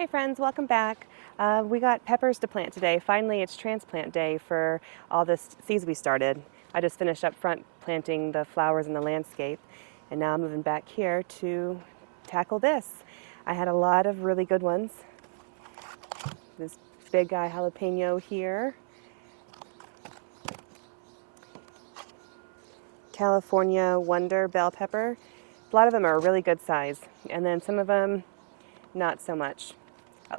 Hey friends, welcome back. We got peppers to plant today. Finally, it's transplant day for all the seeds we started. I just finished up front planting the flowers in the landscape, and now I'm moving back here to tackle this. I had a lot of really good ones. This big guy jalapeno here. California Wonder bell pepper. A lot of them are a really good size, and then some of them not so much.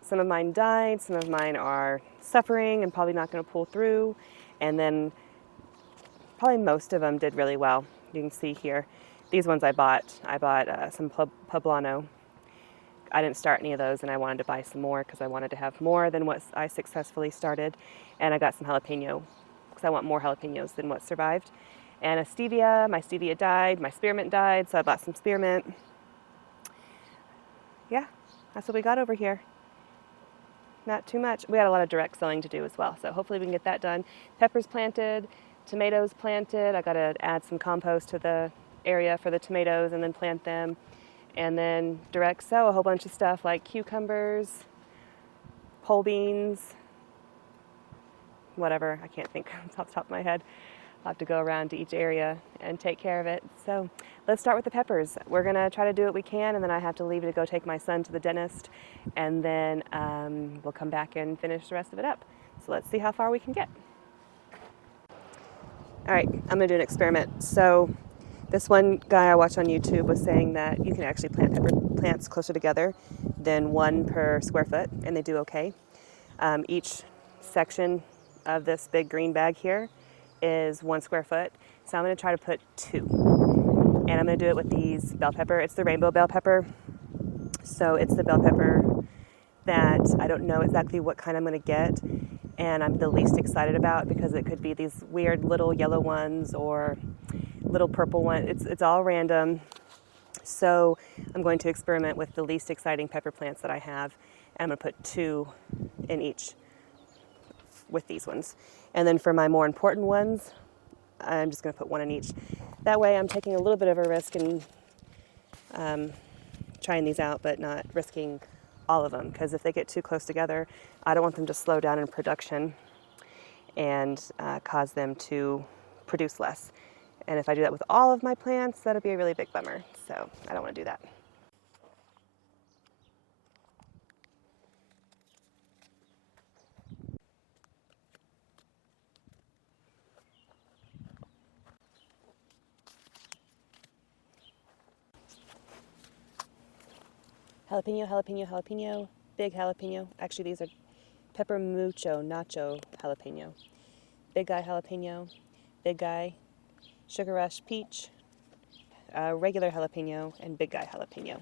Some of mine died, some of mine are suffering and probably not going to pull through, and then probably most of them did really well. You can see here, these ones I bought some poblano. I didn't start any of those, and I wanted to buy some more because I wanted to have more than what I successfully started, and I got some jalapeno because I want more jalapenos than what survived. And a stevia, my stevia died, my spearmint died, so I bought some spearmint. Yeah, that's what we got over here. Not too much. We had a lot of direct sowing to do as well, so hopefully we can get that done. Peppers planted, tomatoes planted. I got to add some compost to the area for the tomatoes and then plant them. And then direct sow a whole bunch of stuff like cucumbers, pole beans, whatever. I can't think off the top of my head. I'll have to go around to each area and take care of it. So let's start with the peppers. We're going to try to do what we can, and then I have to leave to go take my son to the dentist, and then we'll come back and finish the rest of it up. So let's see how far we can get. All right, I'm going to do an experiment. So this one guy I watched on YouTube was saying that you can actually plant pepper plants closer together than one per square foot, and they do okay. Each section of this big green bag here is 1 square foot, so I'm going to try to put 2, and I'm going to do it with these bell pepper. It's the rainbow bell pepper, so it's the bell pepper that I don't know exactly what kind I'm going to get, and I'm the least excited about because it could be these weird little yellow ones or little purple ones. It's all random, so I'm going to experiment with the least exciting pepper plants that I have, and I'm going to put 2 in each with these ones. And then for my more important ones, I'm just going to put 1 in each. That way I'm taking a little bit of a risk in trying these out, but not risking all of them, because if they get too close together, I don't want them to slow down in production and cause them to produce less. And if I do that with all of my plants, that'll be a really big bummer. So I don't want to do that. Jalapeno, jalapeno, jalapeno, big jalapeno. Actually, these are pepper mucho nacho jalapeno. Big guy jalapeno, big guy sugar rush peach, regular jalapeno, and big guy jalapeno.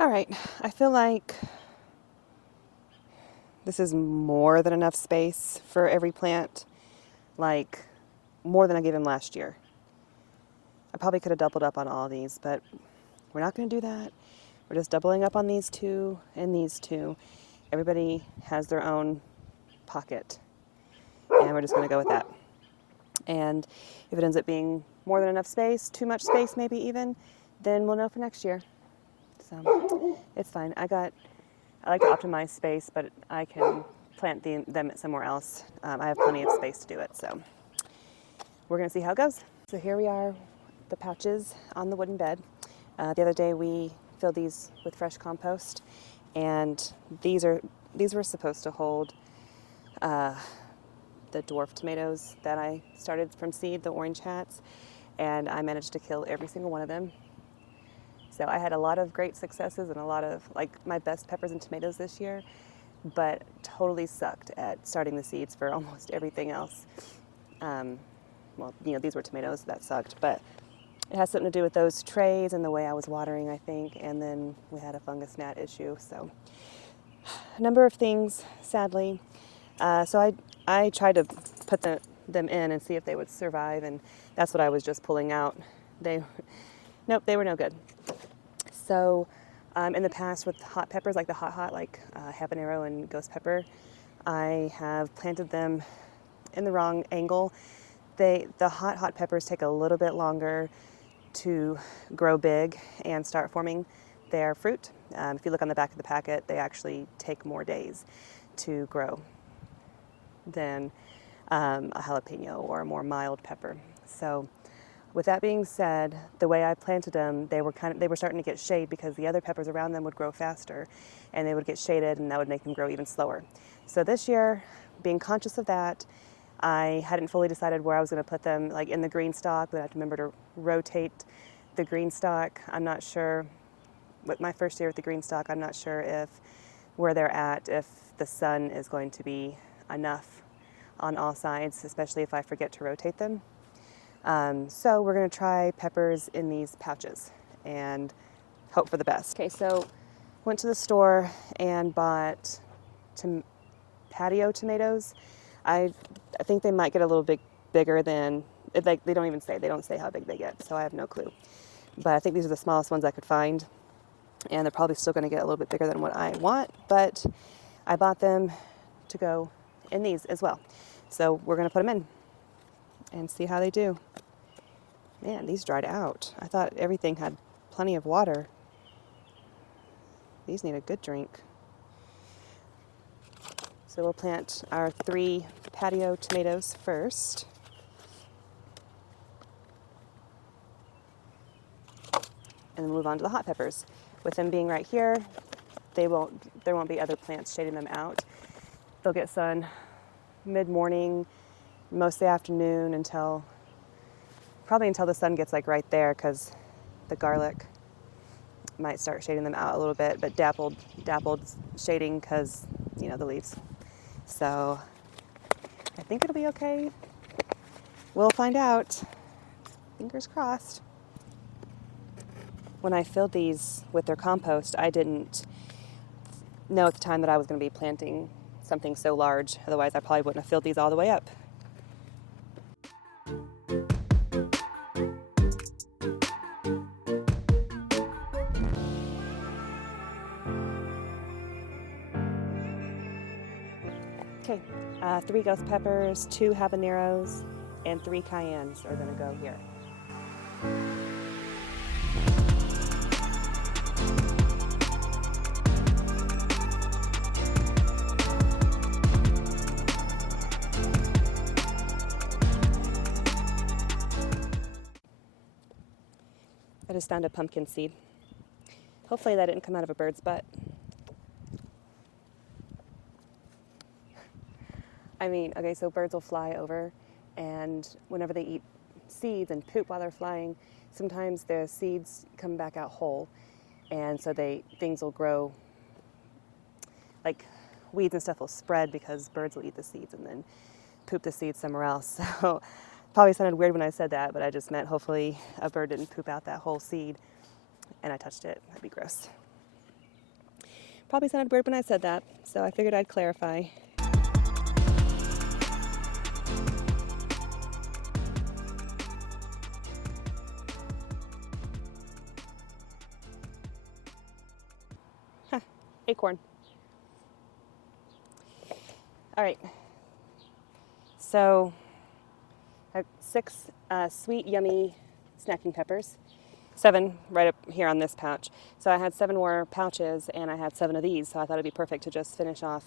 All right, I feel like this is more than enough space for every plant, like more than I gave him last year. I probably could have doubled up on all these, but we're not going to do that. We're just doubling up on these 2 and these 2. everybody has their own pocket, and we're just going to go with that. And if it ends up being more than enough space, too much space maybe even, then we'll know for next year. So it's fine. I like to optimize space, but I can plant them somewhere else. I have plenty of space to do it, so we're going to see how it goes. So here we are, the pouches on the wooden bed. The other day we filled these with fresh compost, and these were supposed to hold the dwarf tomatoes that I started from seed, the orange hats, and I managed to kill every single one of them. So I had a lot of great successes and a lot of, like, my best peppers and tomatoes this year, but totally sucked at starting the seeds for almost everything else. Well, these were tomatoes, that sucked, but it has something to do with those trays and the way I was watering, I think, and then we had a fungus gnat issue, so a number of things, sadly. So I tried to put them in and see if they would survive, and that's what I was just pulling out. Nope, they were no good. So in the past with hot peppers, like the hot, like habanero and ghost pepper, I have planted them in the wrong angle. The hot peppers take a little bit longer to grow big and start forming their fruit. If you look on the back of the packet, they actually take more days to grow than a jalapeno or a more mild pepper. So with that being said, the way I planted them, they were starting to get shade because the other peppers around them would grow faster, and they would get shaded, and that would make them grow even slower. So this year, being conscious of that, I hadn't fully decided where I was going to put them, like in the green stalk. But I have to remember to rotate the green stalk. I'm not sure. With my first year with the green stalk, I'm not sure if where they're at, if the sun is going to be enough on all sides, especially if I forget to rotate them. So we're going to try peppers in these pouches and hope for the best. Okay, so went to the store and bought patio tomatoes. I think they might get a little bit bigger than, like, they don't say how big they get, so I have no clue. But I think these are the smallest ones I could find, and they're probably still going to get a little bit bigger than what I want, but I bought them to go in these as well. So we're going to put them in and see how they do. Man, these dried out. I thought everything had plenty of water. These need a good drink. So we'll plant our 3 patio tomatoes first. And then move on to the hot peppers. With them being right here, there won't be other plants shading them out. They'll get sun mid-morning, most of the afternoon probably until the sun gets like right there, because the garlic might start shading them out a little bit, but dappled shading because, the leaves. So I think it'll be okay. We'll find out. Fingers crossed. When I filled these with their compost, I didn't know at the time that I was going to be planting something so large. Otherwise, I probably wouldn't have filled these all the way up. Okay, 3 ghost peppers, 2 habaneros, and 3 cayennes are going to go here. I just found a pumpkin seed. Hopefully that didn't come out of a bird's butt. Okay, so birds will fly over, and whenever they eat seeds and poop while they're flying, sometimes the seeds come back out whole, and so things will grow, like weeds and stuff will spread because birds will eat the seeds and then poop the seeds somewhere else. So probably sounded weird when I said that, but I just meant hopefully a bird didn't poop out that whole seed and I touched it. That'd be gross. Probably sounded weird when I said that, so I figured I'd clarify. Acorn. All right, so I have 6 sweet, yummy snacking peppers. 7 right up here on this pouch. So I had 7 more pouches, and I had 7 of these, so I thought it'd be perfect to just finish off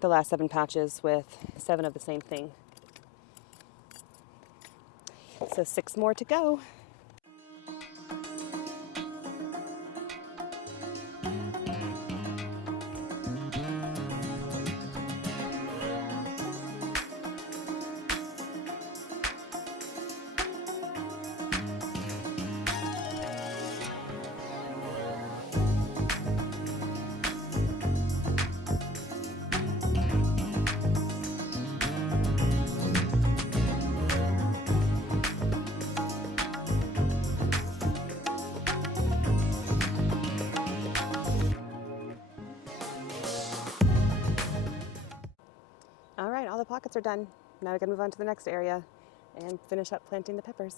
the last 7 pouches with 7 of the same thing. So 6 more to go. All right, all the pockets are done. Now we gotta move on to the next area and finish up planting the peppers.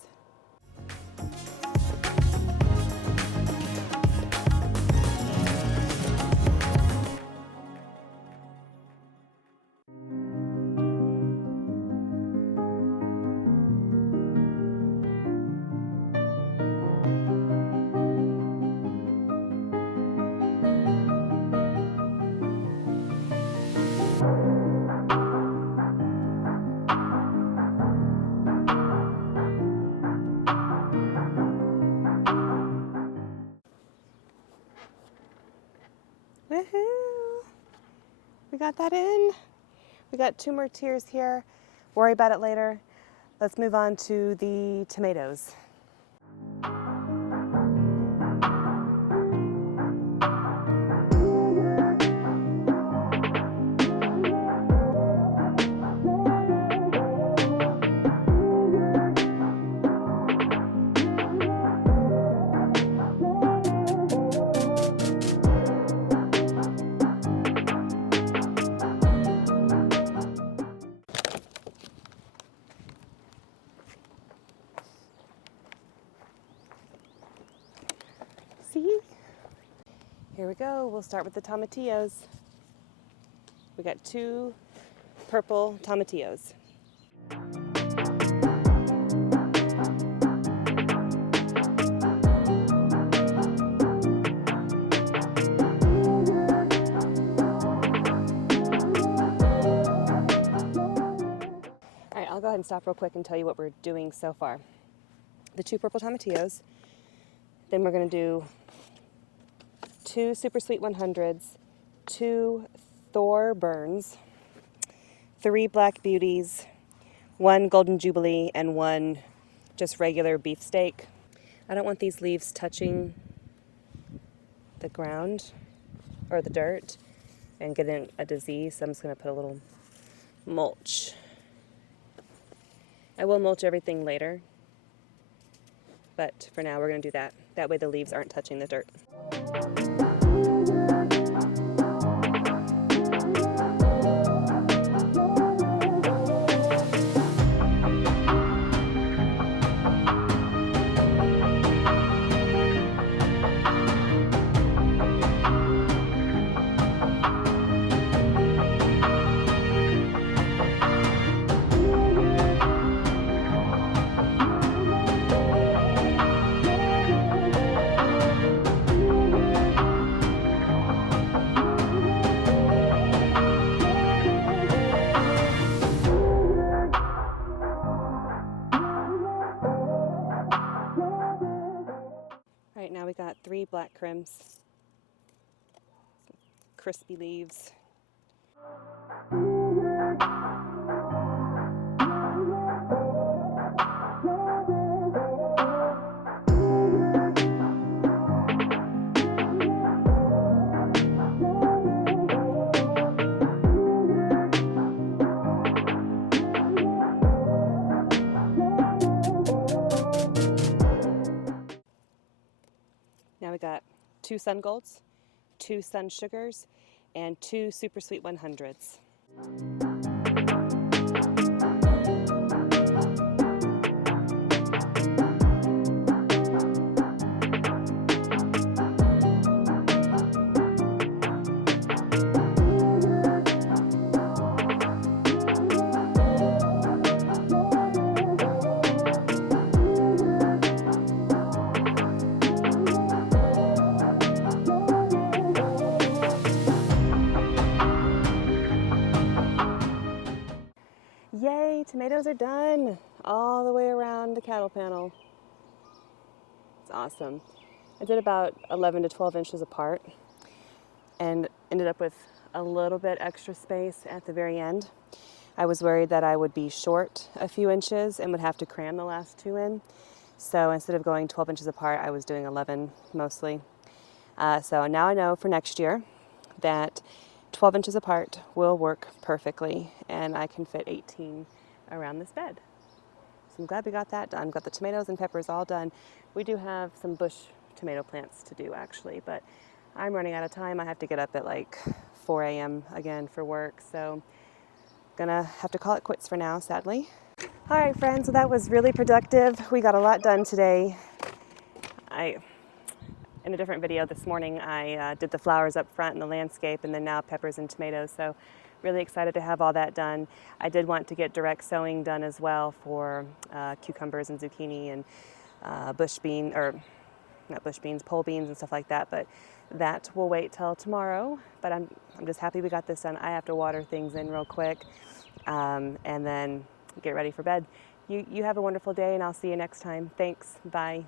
Woohoo! We got that in. We got 2 more tiers here. Worry about it later. Let's move on to the tomatoes. See? Here we go. We'll start with the tomatillos. We got 2 purple tomatillos. All right, I'll go ahead and stop real quick and tell you what we're doing so far. The 2 purple tomatillos. Then we're going to do 2 super sweet 100s, 2 Thor Burns, 3 Black Beauties, 1 Golden Jubilee, and 1 just regular beefsteak. I don't want these leaves touching the ground or the dirt and getting a disease, so I'm just going to put a little mulch. I will mulch everything later, but for now we're going to do that. That way the leaves aren't touching the dirt. Now we got 3 black crims, crispy leaves. Now we got 2 Sun Golds, 2 Sun Sugars, and 2 Super Sweet 100s. tomatoes are done all the way around the cattle panel. It's awesome. I did about 11 to 12 inches apart and ended up with a little bit extra space at the very end. I was worried that I would be short a few inches and would have to cram the last 2 in. So instead of going 12 inches apart, I was doing 11 mostly. So now I know for next year that 12 inches apart will work perfectly, and I can fit 18 around this bed. So I'm glad we got that done. Got the tomatoes and peppers all done. We do have some bush tomato plants to do actually, but I'm running out of time. I have to get up at like 4 a.m. again for work, so gonna have to call it quits for now, sadly. All right, friends, so that was really productive. We got a lot done today. In a different video this morning, I did the flowers up front and the landscape, and then now peppers and tomatoes. So really excited to have all that done. I did want to get direct sowing done as well for cucumbers and zucchini and pole beans and stuff like that, but that will wait till tomorrow. But I'm just happy we got this done. I have to water things in real quick and then get ready for bed. You have a wonderful day, and I'll see you next time. Thanks. Bye.